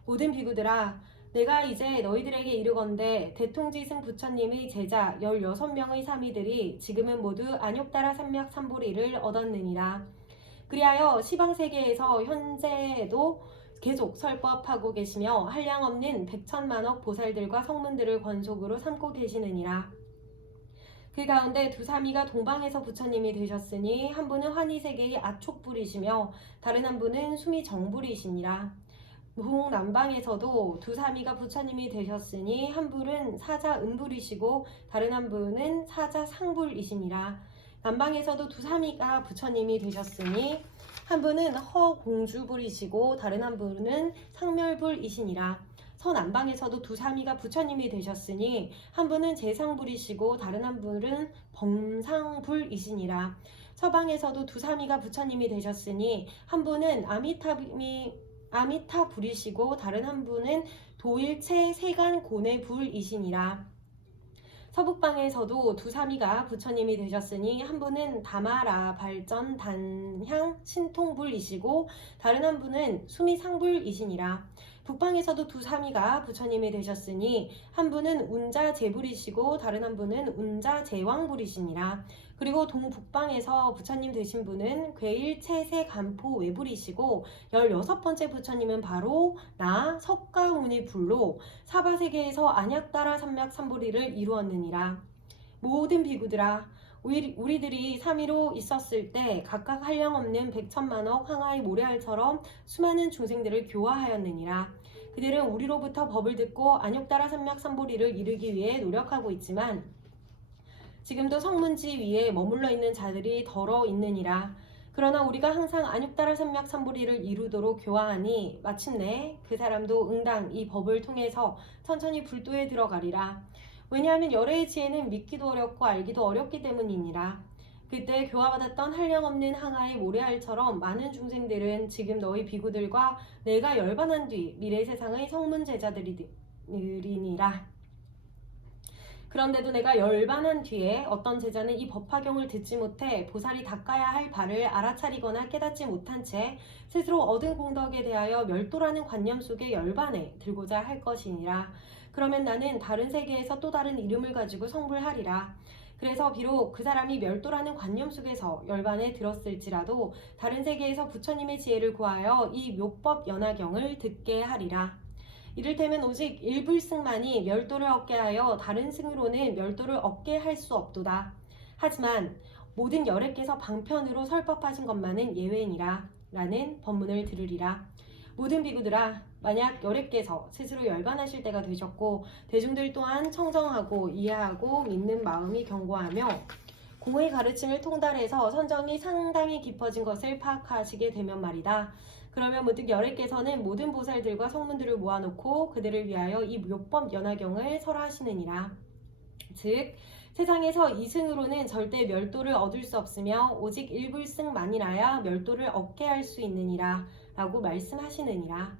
모든 비구들아, 내가 이제 너희들에게 이르건대 대통지승 부처님의 제자 16명의 사미들이 지금은 모두 안욕다라 삼맥 삼보리를 얻었느니라. 그리하여 시방세계에서 현재에도 계속 설법하고 계시며 한량없는 백천만억 보살들과 성문들을 권속으로 삼고 계시느니라. 그 가운데 두 사미가 동방에서 부처님이 되셨으니 한 분은 환희세계의 아촉불이시며 다른 한 분은 수미정불이시니라. 동남방에서도 두 사미가 부처님이 되셨으니 한 분은 사자 음불이시고 다른 한 분은 사자 상불이시니라. 남방에서도 두 사미가 부처님이 되셨으니 한 분은 허공주불이시고 다른 한 분은 상멸불이시니라. 서남방에서도 두 사미가 부처님이 되셨으니 한 분은 재상불이시고 다른 한 분은 범상불이시니라. 서방에서도 두 사미가 부처님이 되셨으니 한 분은 아미타불이시고 다른 한 분은 도일체 세간고뇌불이시니라. 서북방에서도 두 사미가 부처님이 되셨으니 한 분은 다마라 발전 단향 신통불이시고 다른 한 분은 수미상불이시니라. 북방에서도 두 사미가 부처님이 되셨으니 한 분은 운자제불이시고 다른 한 분은 운자제왕불이시니라. 그리고 동북방에서 부처님 되신 분은 괴일체세간포외불이시고 16번째 부처님은 바로 나 석가모니 불로 사바세계에서 안약다라 삼맥 삼보리를 이루었느니라. 모든 비구들아, 우리들이 사미로 있었을 때 각각 한량없는 백천만억 항아의 모래알처럼 수많은 중생들을 교화하였느니라. 그들은 우리로부터 법을 듣고 안욕다라 삼맥 삼보리를 이루기 위해 노력하고 있지만 지금도 성문지 위에 머물러 있는 자들이 덜어 있느니라. 그러나 우리가 항상 안욕다라 삼맥 삼보리를 이루도록 교화하니 마침내 그 사람도 응당 이 법을 통해서 천천히 불도에 들어가리라. 왜냐하면 열애의 지혜는 믿기도 어렵고 알기도 어렵기 때문이니라. 그때 교화받았던 한량없는 항아의 모래알처럼 많은 중생들은 지금 너희 비구들과 내가 열반한 뒤 미래 세상의 성문 제자들이니라. 그런데도 내가 열반한 뒤에 어떤 제자는 이 법화경을 듣지 못해 보살이 닦아야 할 바를 알아차리거나 깨닫지 못한 채 스스로 얻은 공덕에 대하여 멸도라는 관념 속에 열반해 들고자 할 것이니라. 그러면 나는 다른 세계에서 또 다른 이름을 가지고 성불하리라. 그래서 비록 그 사람이 멸도라는 관념 속에서 열반에 들었을지라도 다른 세계에서 부처님의 지혜를 구하여 이 묘법 연화경을 듣게 하리라. 이를테면 오직 일불승만이 멸도를 얻게 하여 다른 승으로는 멸도를 얻게 할 수 없도다. 하지만 모든 열애께서 방편으로 설법하신 것만은 예외니라 라는 법문을 들으리라. 모든 비구들아, 만약 열애께서 스스로 열반하실 때가 되셨고 대중들 또한 청정하고 이해하고 믿는 마음이 견고하며 공의 가르침을 통달해서 선정이 상당히 깊어진 것을 파악하시게 되면 말이다. 그러면 문득 열애께서는 모든 보살들과 성문들을 모아놓고 그들을 위하여 이 묘법 연화경을 설하시느니라. 즉 세상에서 이승으로는 절대 멸도를 얻을 수 없으며 오직 일불승만이라야 멸도를 얻게 할 수 있느니라 라고 말씀하시느니라.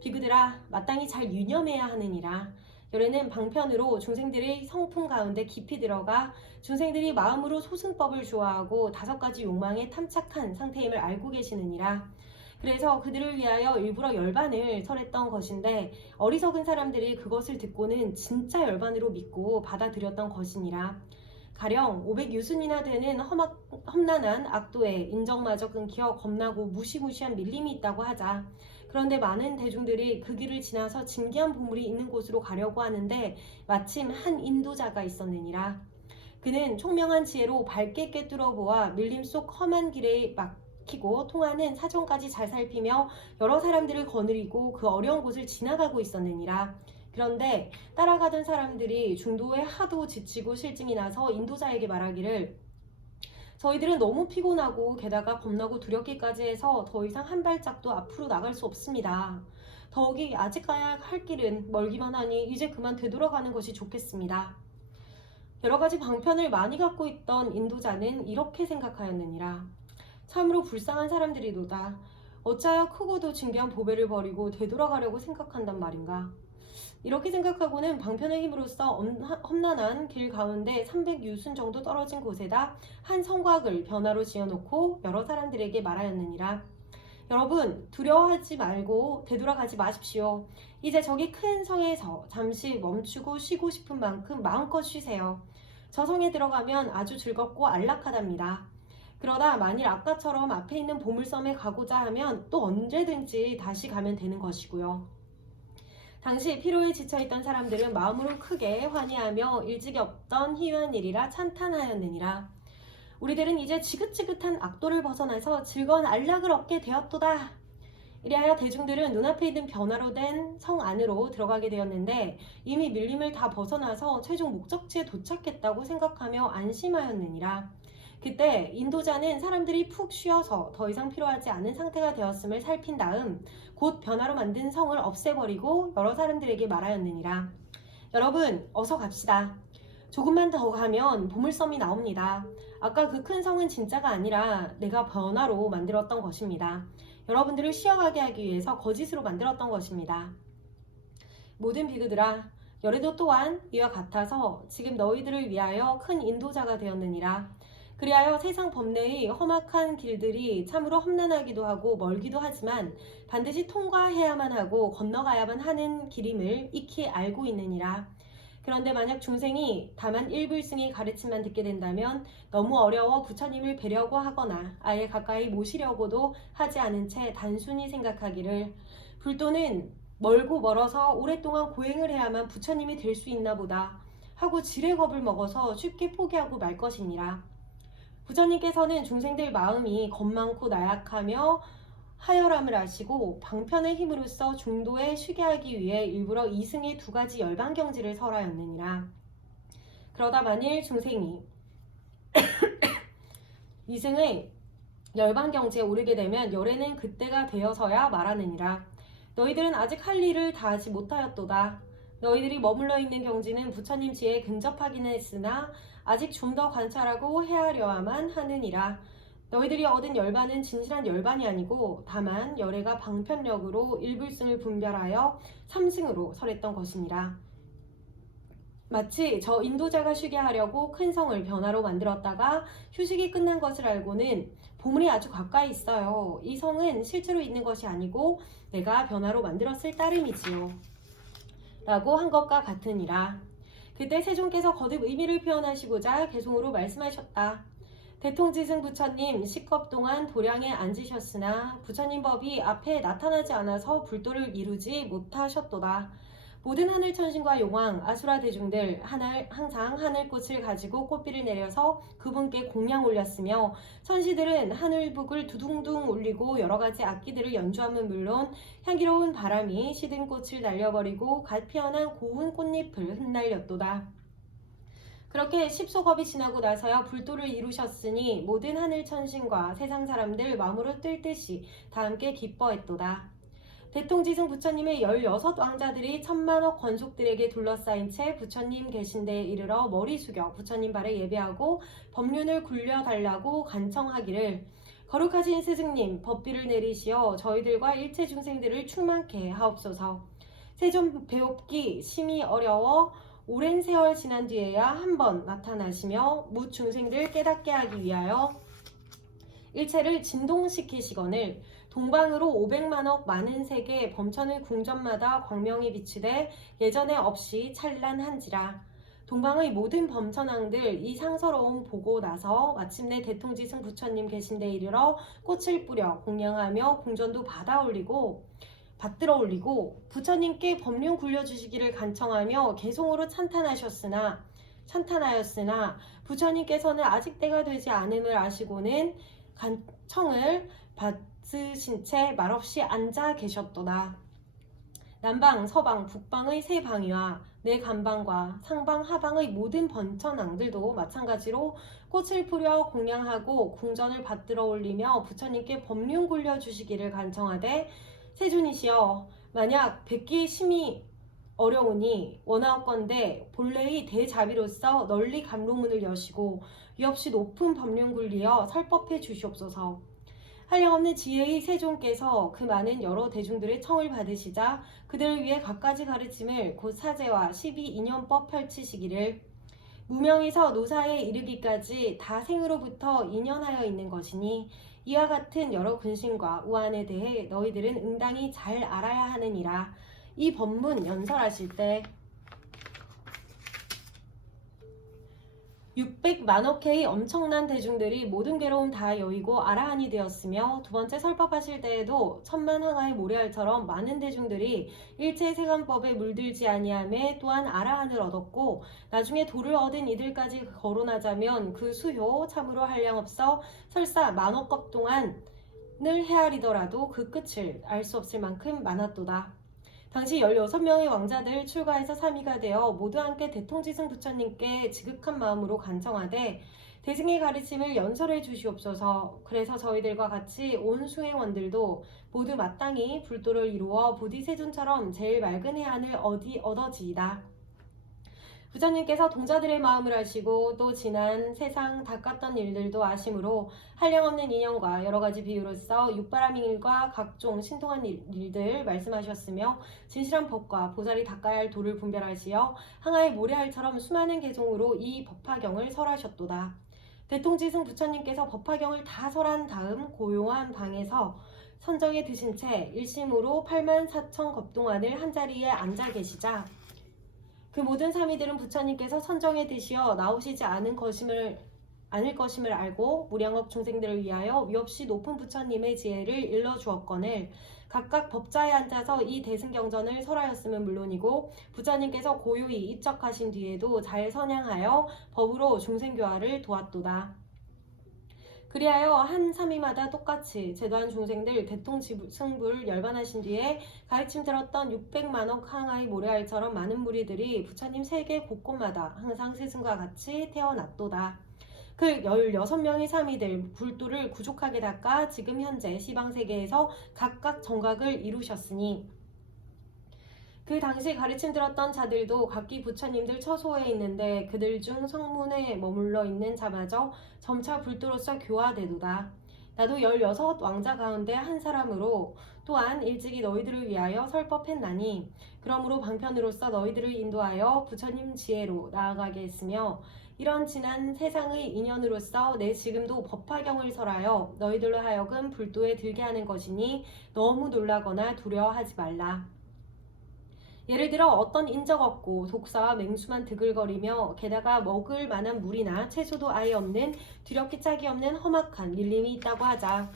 비구들아, 마땅히 잘 유념해야 하느니라. 열애는 방편으로 중생들의 성품 가운데 깊이 들어가 중생들이 마음으로 소승법을 좋아하고 5가지 욕망에 탐착한 상태임을 알고 계시느니라. 그래서 그들을 위하여 일부러 열반을 설했던 것인데 어리석은 사람들이 그것을 듣고는 진짜 열반으로 믿고 받아들였던 것이니라. 가령 500유순이나 되는 험난한 악도에 인정마저 끊겨 겁나고 무시무시한 밀림이 있다고 하자. 그런데 많은 대중들이 그 길을 지나서 진귀한 보물이 있는 곳으로 가려고 하는데 마침 한 인도자가 있었느니라. 그는 총명한 지혜로 밝게 꿰뚫어 보아 밀림 속 험한 길에 막히고 통하는 사정까지 잘 살피며 여러 사람들을 거느리고 그 어려운 곳을 지나가고 있었느니라. 그런데 따라가던 사람들이 중도에 하도 지치고 실증이 나서 인도자에게 말하기를 저희들은 너무 피곤하고 게다가 겁나고 두렵기까지 해서 더 이상 한 발짝도 앞으로 나갈 수 없습니다. 더욱이 아직 가야 할 길은 멀기만 하니 이제 그만 되돌아가는 것이 좋겠습니다. 여러 가지 방편을 많이 갖고 있던 인도자는 이렇게 생각하였느니라. 참으로 불쌍한 사람들이로다. 어찌하여 크고도 증귀한 보배를 버리고 되돌아가려고 생각한단 말인가. 이렇게 생각하고는 방편의 힘으로써 험난한 길 가운데 300유순 정도 떨어진 곳에다 한 성곽을 변화로 지어놓고 여러 사람들에게 말하였느니라. 여러분, 두려워하지 말고 되돌아가지 마십시오. 이제 저기 큰 성에서 잠시 멈추고 쉬고 싶은 만큼 마음껏 쉬세요. 저 성에 들어가면 아주 즐겁고 안락하답니다. 그러다 만일 아까처럼 앞에 있는 보물섬에 가고자 하면 또 언제든지 다시 가면 되는 것이고요. 당시 피로에 지쳐있던 사람들은 마음으로 크게 환희하며 일찍이 없던 희유한 일이라 찬탄하였느니라. 우리들은 이제 지긋지긋한 악도를 벗어나서 즐거운 안락을 얻게 되었도다. 이리하여 대중들은 눈앞에 있는 변화로 된 성 안으로 들어가게 되었는데 이미 밀림을 다 벗어나서 최종 목적지에 도착했다고 생각하며 안심하였느니라. 그때 인도자는 사람들이 푹 쉬어서 더 이상 필요하지 않은 상태가 되었음을 살핀 다음 곧 변화로 만든 성을 없애버리고 여러 사람들에게 말하였느니라. 여러분, 어서 갑시다. 조금만 더 가면 보물섬이 나옵니다. 아까 그 큰 성은 진짜가 아니라 내가 변화로 만들었던 것입니다. 여러분들을 쉬어가게 하기 위해서 거짓으로 만들었던 것입니다. 모든 비그들아, 열에도 또한 이와 같아서 지금 너희들을 위하여 큰 인도자가 되었느니라. 그리하여 세상 법내의 험악한 길들이 참으로 험난하기도 하고 멀기도 하지만 반드시 통과해야만 하고 건너가야만 하는 길임을 익히 알고 있느니라. 그런데 만약 중생이 다만 일불승의 가르침만 듣게 된다면 너무 어려워 부처님을 뵈려고 하거나 아예 가까이 모시려고도 하지 않은 채 단순히 생각하기를 불도는 멀고 멀어서 오랫동안 고행을 해야만 부처님이 될 수 있나 보다 하고 지레 겁을 먹어서 쉽게 포기하고 말 것이니라. 부처님께서는 중생들 마음이 겁많고 나약하며 하열함을 아시고 방편의 힘으로써 중도에 쉬게 하기 위해 일부러 이승의 두 가지 열반경지를 설하였느니라. 그러다 만일 중생이 이승의 열반경지에 오르게 되면 열에는 그때가 되어서야 말하느니라. 너희들은 아직 할 일을 다하지 못하였도다. 너희들이 머물러 있는 경지는 부처님 지에 근접하기는 했으나 아직 좀 더 관찰하고 헤아려야만 하느니라. 너희들이 얻은 열반은 진실한 열반이 아니고 다만 열애가 방편력으로 일불승을 분별하여 삼승으로 설했던 것이니라. 마치 저 인도자가 쉬게 하려고 큰 성을 변화로 만들었다가 휴식이 끝난 것을 알고는 보물이 아주 가까이 있어요. 이 성은 실제로 있는 것이 아니고 내가 변화로 만들었을 따름이지요. 라고 한 것과 같으니라. 그때 세존께서 거듭 의미를 표현하시고자 개송으로 말씀하셨다. 대통지승 부처님 10겁 동안 도량에 앉으셨으나 부처님 법이 앞에 나타나지 않아서 불도를 이루지 못하셨도다. 모든 하늘 천신과 용왕, 아수라 대중들 항상 하늘꽃을 가지고 꽃비를 내려서 그분께 공양 올렸으며 천시들은 하늘북을 두둥둥 울리고 여러가지 악기들을 연주함은 물론 향기로운 바람이 시든 꽃을 날려버리고 갓 피어난 고운 꽃잎을 흩날렸도다. 그렇게 10소겁이 지나고 나서야 불도를 이루셨으니 모든 하늘 천신과 세상 사람들 마음으로 뜰 듯이 다 함께 기뻐했도다. 대통지승 부처님의 16왕자들이 천만억 권속들에게 둘러싸인 채 부처님 계신 데에 이르러 머리 숙여 부처님 발에 예배하고 법륜을 굴려달라고 간청하기를 거룩하신 스승님 법비를 내리시어 저희들과 일체 중생들을 충만케 하옵소서. 세존 배웁기 심히 어려워 오랜 세월 지난 뒤에야 한 번 나타나시며 무 중생들 깨닫게 하기 위하여 일체를 진동시키시거늘 동방으로 500만억 많은 세계 범천의 궁전마다 광명이 비추되 예전에 없이 찬란한지라. 동방의 모든 범천왕들 이 상서로움 보고 나서 마침내 대통지승 부처님 계신 데 이르러 꽃을 뿌려 공양하며 궁전도 받들어 올리고 부처님께 법륜 굴려주시기를 간청하며 개송으로 찬탄하였으나 부처님께서는 아직 때가 되지 않음을 아시고는 간청을 받으신 채 말없이 앉아 계셨도다. 남방, 서방, 북방의 세 방위와 네 간방과 상방, 하방의 모든 번천왕들도 마찬가지로 꽃을 뿌려 공양하고 궁전을 받들어 올리며 부처님께 법륜 굴려주시기를 간청하되 세존이시여 만약 뵙기 심히 어려우니 원하옵건대 본래의 대자비로서 널리 감로문을 여시고 위없이 높은 법륜 굴리어 설법해 주시옵소서. 한량없는 지혜의 세존께서 그 많은 여러 대중들의 청을 받으시자 그들을 위해 갖가지 가르침을 곧 사제와 12인연법 펼치시기를 무명에서 노사에 이르기까지 다 생으로부터 인연하여 있는 것이니 이와 같은 여러 근심과 우환에 대해 너희들은 응당히 잘 알아야 하느니라. 이 법문 연설하실 때 600만억 회의 엄청난 대중들이 모든 괴로움 다 여의고 아라한이 되었으며 두 번째 설법하실 때에도 천만 항아의 모래알처럼 많은 대중들이 일체 세간법에 물들지 아니하매 또한 아라한을 얻었고 나중에 도를 얻은 이들까지 거론하자면 그 수효 참으로 한량없어 설사 만억겁 동안을 헤아리더라도 그 끝을 알 수 없을 만큼 많았도다. 당시 16명의 왕자들 출가해서 3위가 되어 모두 함께 대통지승 부처님께 지극한 마음으로 간청하되 대승의 가르침을 연설해 주시옵소서. 그래서 저희들과 같이 온 수행원들도 모두 마땅히 불도를 이루어 보디세존처럼 제일 맑은 해안을 얻어지이다. 부처님께서 동자들의 마음을 아시고 또 지난 세상 닦았던 일들도 아심으로 한량없는 인연과 여러가지 비유로서 육바라밀과 각종 신통한 일들 말씀하셨으며 진실한 법과 보살이 닦아야 할 도를 분별하시어 항아의 모래알처럼 수많은 개종으로 이 법화경을 설하셨도다. 대통지승 부처님께서 법화경을 다 설한 다음 고요한 방에서 선정에 드신 채 일심으로 84,000겁 동안을 한자리에 앉아 계시자 그 모든 사미들은 부처님께서 선정에 드시어 나오시지 않을 것임을 알고 무량업 중생들을 위하여 위없이 높은 부처님의 지혜를 일러주었거늘 각각 법자에 앉아서 이 대승경전을 설하였음은 물론이고 부처님께서 고요히 입적하신 뒤에도 잘 선양하여 법으로 중생교화를 도왔도다. 그리하여 한 사미마다 똑같이 제도한 중생들 대통승부를 열반하신 뒤에 가르침 들었던 600만억 항아의 모래알처럼 많은 무리들이 부처님 세계 곳곳마다 항상 스승과 같이 태어났도다. 그 16명의 사미들 불도를 구족하게 닦아 지금 현재 시방세계에서 각각 정각을 이루셨으니 그 당시 가르침 들었던 자들도 각기 부처님들 처소에 있는데 그들 중 성문에 머물러 있는 자마저 점차 불도로서 교화되도다. 나도 16 왕자 가운데 한 사람으로 또한 일찍이 너희들을 위하여 설법했나니 그러므로 방편으로서 너희들을 인도하여 부처님 지혜로 나아가게 했으며 이런 지난 세상의 인연으로서 내 지금도 법화경을 설하여 너희들로 하여금 불도에 들게 하는 것이니 너무 놀라거나 두려워하지 말라. 예를 들어 어떤 인적 없고 독사와 맹수만 드글거리며 게다가 먹을 만한 물이나 채소도 아예 없는 뒤럽기 짝이 없는 험악한 밀림이 있다고 하자.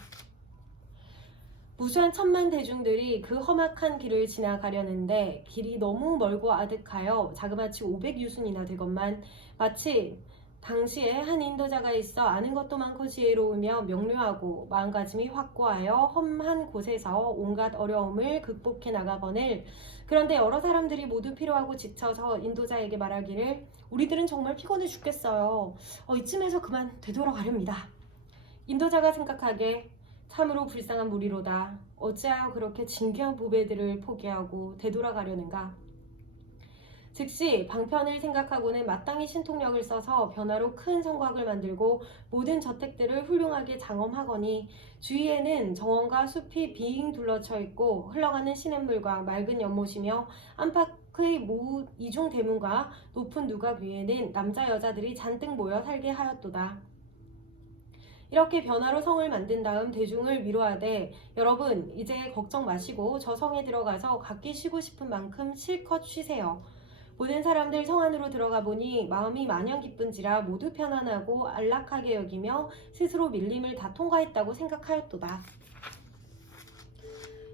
무수한 천만 대중들이 그 험악한 길을 지나가려는데 길이 너무 멀고 아득하여 자그마치 500유순이나 되건만 마치 당시에 한 인도자가 있어 아는 것도 많고 지혜로우며 명료하고 마음가짐이 확고하여 험한 곳에서 온갖 어려움을 극복해 나가거늘 그런데 여러 사람들이 모두 피로하고 지쳐서 인도자에게 말하기를 우리들은 정말 피곤해 죽겠어요. 이쯤에서 그만 되돌아가렵니다. 인도자가 생각하게 참으로 불쌍한 무리로다. 어찌하여 그렇게 진귀한 보배들을 포기하고 되돌아가려는가. 즉시 방편을 생각하고는 마땅히 신통력을 써서 변화로 큰 성곽을 만들고 모든 저택들을 훌륭하게 장엄하거니 주위에는 정원과 숲이 빙 둘러쳐 있고 흘러가는 시냇물과 맑은 연못이며 안팎의 이중 대문과 높은 누각 위에는 남자 여자들이 잔뜩 모여 살게 하였도다. 이렇게 변화로 성을 만든 다음 대중을 위로하되 여러분 이제 걱정 마시고 저 성에 들어가서 각기 쉬고 싶은 만큼 실컷 쉬세요. 모든 사람들 성 안으로 들어가 보니 마음이 마냥 기쁜지라 모두 편안하고 안락하게 여기며 스스로 밀림을 다 통과했다고 생각하였도다.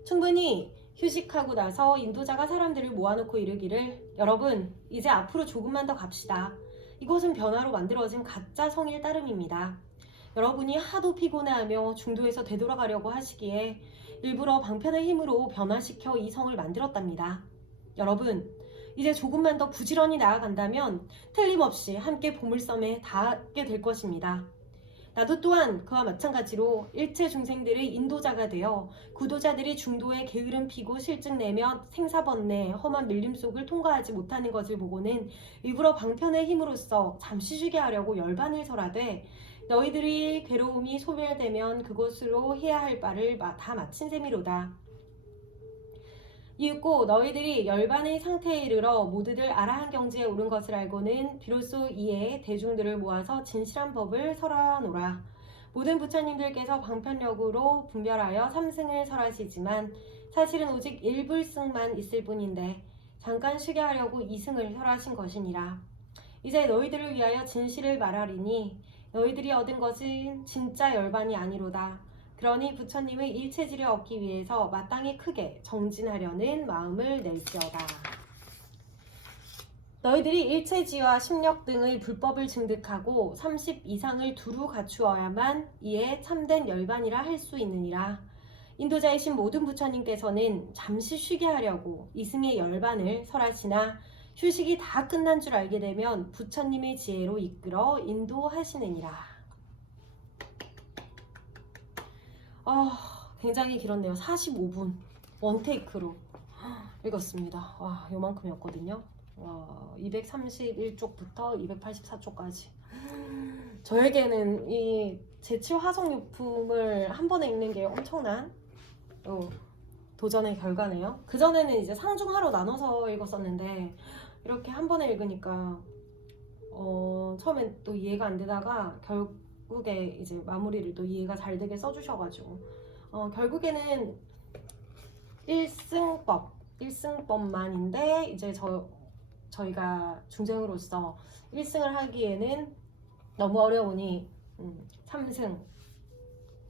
충분히 휴식하고 나서 인도자가 사람들을 모아놓고 이르기를 여러분 이제 앞으로 조금만 더 갑시다. 이곳은 변화로 만들어진 가짜 성일 따름입니다. 여러분이 하도 피곤해하며 중도에서 되돌아가려고 하시기에 일부러 방편의 힘으로 변화시켜 이 성을 만들었답니다. 여러분 이제 조금만 더 부지런히 나아간다면 틀림없이 함께 보물섬에 닿게 될 것입니다. 나도 또한 그와 마찬가지로 일체 중생들의 인도자가 되어 구도자들이 중도에 게으름 피고 실증 내며 생사번뇌 험한 밀림 속을 통과하지 못하는 것을 보고는 일부러 방편의 힘으로써 잠시 쉬게 하려고 열반을 설하되 너희들이 괴로움이 소멸되면 그것으로 해야 할 바를 다 마친 셈이로다. 이윽고 너희들이 열반의 상태에 이르러 모두들 아라한 경지에 오른 것을 알고는 비로소 이에 대중들을 모아서 진실한 법을 설하노라. 모든 부처님들께서 방편력으로 분별하여 삼승을 설하시지만 사실은 오직 일불승만 있을 뿐인데 잠깐 쉬게 하려고 이승을 설하신 것이니라. 이제 너희들을 위하여 진실을 말하리니 너희들이 얻은 것은 진짜 열반이 아니로다. 그러니 부처님의 일체지를 얻기 위해서 마땅히 크게 정진하려는 마음을 낼지어다. 너희들이 일체지와 심력 등의 불법을 증득하고 30 이상을 두루 갖추어야만 이에 참된 열반이라 할 수 있느니라. 인도자이신 모든 부처님께서는 잠시 쉬게 하려고 이승의 열반을 설하시나 휴식이 다 끝난 줄 알게 되면 부처님의 지혜로 이끌어 인도하시느니라. 굉장히 길었네요. 45분 원테이크로 읽었습니다. 와, 요만큼이었거든요. 와, 231쪽부터 284쪽까지. 저에게는 이 제칠 화성유품을 한 번에 읽는 게 엄청난 도전의 결과네요. 그전에는 이제 상중하로 나눠서 읽었었는데 이렇게 한 번에 읽으니까 처음엔 또 이해가 안 되다가 결국에 이제 마무리를 또 이해가 잘 되게 써주셔가지고 결국에는 일승법만인데 이제 저희가 중생으로서 1승을 하기에는 너무 어려우니 3승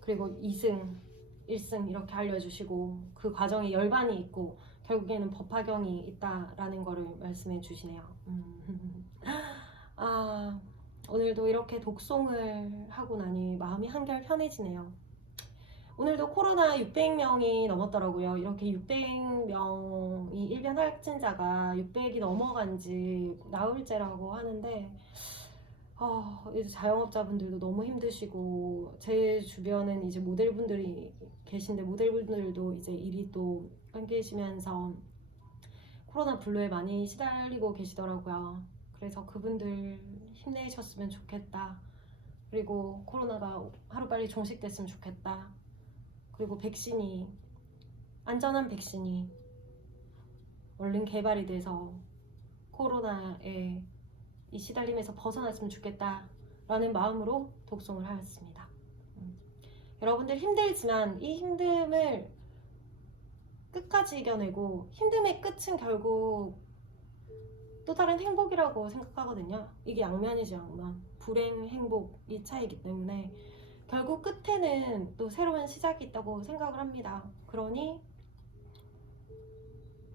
그리고 2승 1승 이렇게 알려주시고 그 과정에 열반이 있고 결국에는 법화경이 있다라는 거를 말씀해 주시네요. 오늘도 이렇게 독송을 하고 나니 마음이 한결 편해지네요. 오늘도 코로나 600명이 넘었더라고요. 이렇게 600명이 일변 확진자가 600이 넘어간 지 나흘째라고 하는데 이제 자영업자분들도 너무 힘드시고 제 주변엔 이제 모델분들이 계신데 모델분들도 이제 일이 또 끊기시면서 코로나 블루에 많이 시달리고 계시더라고요. 그래서 그분들 힘내셨으면 좋겠다. 그리고 코로나가 하루빨리 종식됐으면 좋겠다. 그리고 안전한 백신이 얼른 개발이 돼서 코로나에 이 시달림에서 벗어났으면 좋겠다라는 마음으로 독송을 하였습니다. 여러분들 힘들지만 이 힘듦을 끝까지 이겨내고 힘듦의 끝은 결국 또 다른 행복이라고 생각하거든요. 이게 양면이죠, 양면. 불행, 행복이 차이기 때문에 결국 끝에는 또 새로운 시작이 있다고 생각을 합니다. 그러니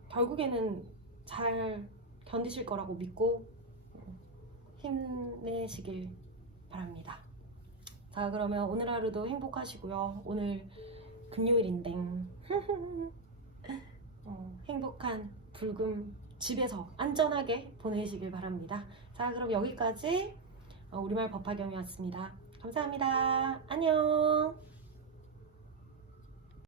결국에는 잘 견디실 거라고 믿고 힘내시길 바랍니다. 자, 그러면 오늘 하루도 행복하시고요. 오늘 금요일인데 행복한 불금 집에서 안전하게 보내시길 바랍니다. 자, 그럼 여기까지 우리말 법화경이었습니다. 감사합니다. 안녕.